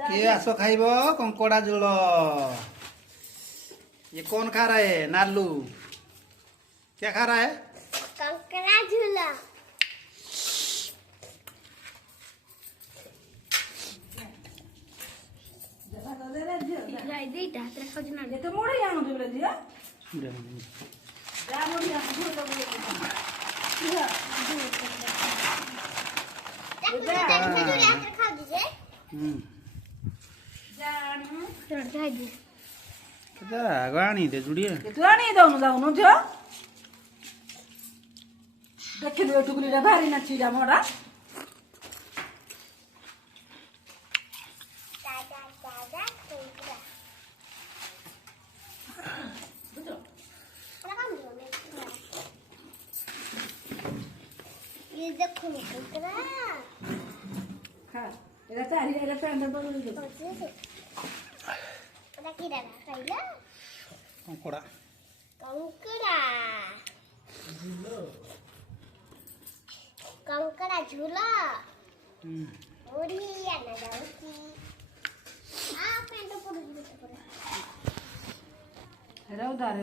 ये आसो खाइब कंकोड़ा झोल। ये कौन खा रहा है? नालू क्या खा रहा है? कंकड़ा झूला। ये तो मोड़े यहाँ दूर दिया गाणी दे जुड़िए तू आनी दौनु जाऊनु थियो देखे दो टुकली रे भारी नची जा मोरा ये देखो कंकड़ा। खा एला चारी एला पैंड बदल दे पता की डाला खाइला कंकोड़ा कंकड़ा। कंकड़ा झूला ओरिया ना जाऊकी आ पेंट पड़ रौदा रे